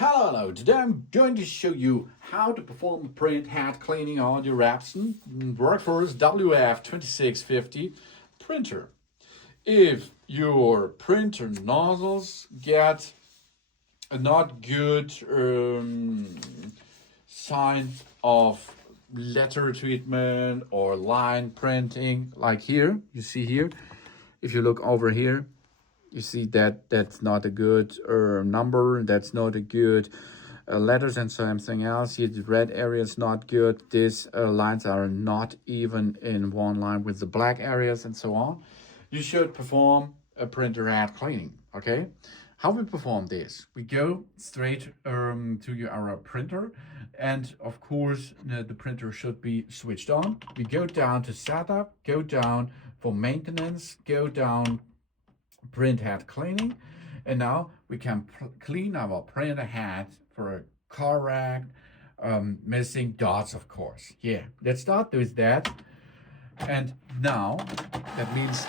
Hello, today I'm going to show you how to perform a print head cleaning on your Epson WorkForce WF-2650 printer. If your printer nozzles get a not good sign of letter treatment or line printing, like here, you see here, if you look over here, you see that that's not a good number, that's not a good letters and something else. Here the red area is not good. These lines are not even in one line with the black areas and so on. You should perform a printer head cleaning, okay? How we perform this? We go straight to our printer, and of course the printer should be switched on. We go down to setup, go down for maintenance, go down print head cleaning, and now we can clean our printer head for a correct missing dots, of course. Yeah, let's start with that. And now that means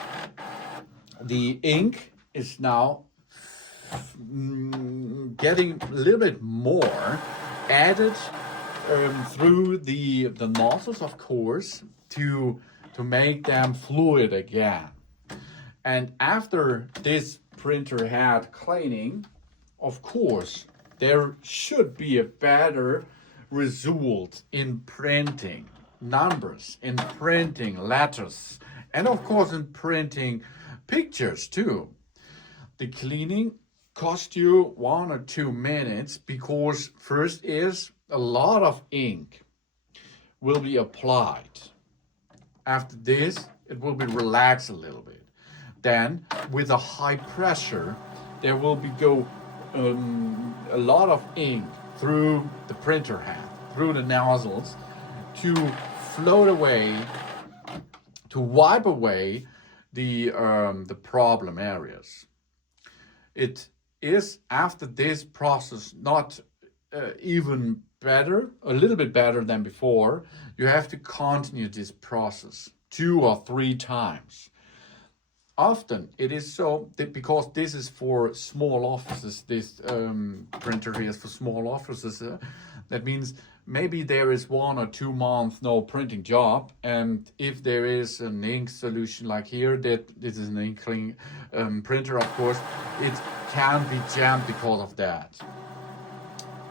the ink is now getting a little bit more added through the nozzles, of course, to make them fluid again. And after this printer head cleaning, of course, there should be a better result in printing numbers, in printing letters, and of course in printing pictures too. The cleaning costs you 1 or 2 minutes because first is a lot of ink will be applied. After this, it will be relaxed a little bit. Then with a high pressure, there will be a lot of ink through the printer head, through the nozzles, to float away, to wipe away the problem areas. It is after this process not even better, a little bit better than before. You have to continue this process 2 or 3 times. Often it is so that because this is for small offices, this printer here is for small offices, that means maybe there is 1 or 2 months no printing job, and if there is an ink solution like here, that this is an ink printer, of course, it can be jammed because of that.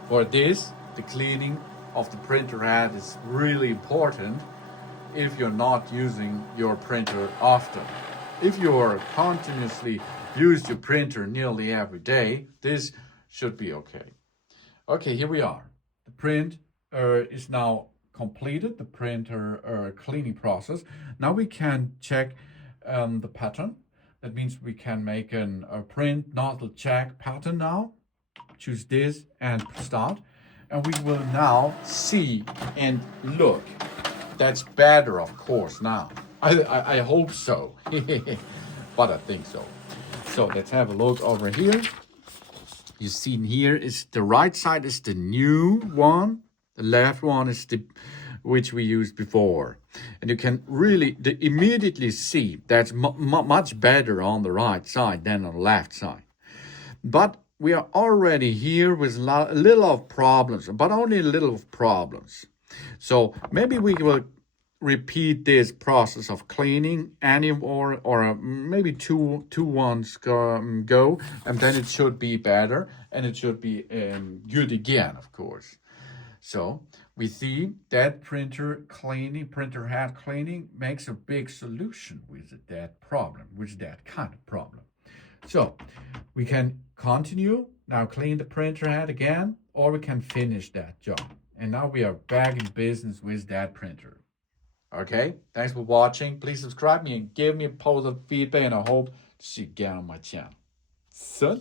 For this, the cleaning of the printer head is really important if you're not using your printer often. If you are continuously use your printer nearly every day, this should be okay. Okay, here we are. The print is now completed, the printer cleaning process. Now we can check the pattern. That means we can make a print nozzle check pattern now. Choose this and start. And we will now see and look. That's better, of course, now. I hope so, but I think so. So let's have a look over here. You see here is the right side is the new one. The left one is the which we used before. And you can really immediately see that's much better on the right side than on the left side. But we are already here with a little of problems, but only a little of problems. So maybe we will repeat this process of cleaning anymore, or maybe two ones go, and then it should be better, and it should be good again, of course. So we see that printer head cleaning makes a big solution with that problem, with that kind of problem. So we can continue now, clean the printer head again, or we can finish that job. And now we are back in business with that printer. Okay, thanks for watching. Please subscribe me and give me a positive feedback, and I hope to see you again on my channel. Sun.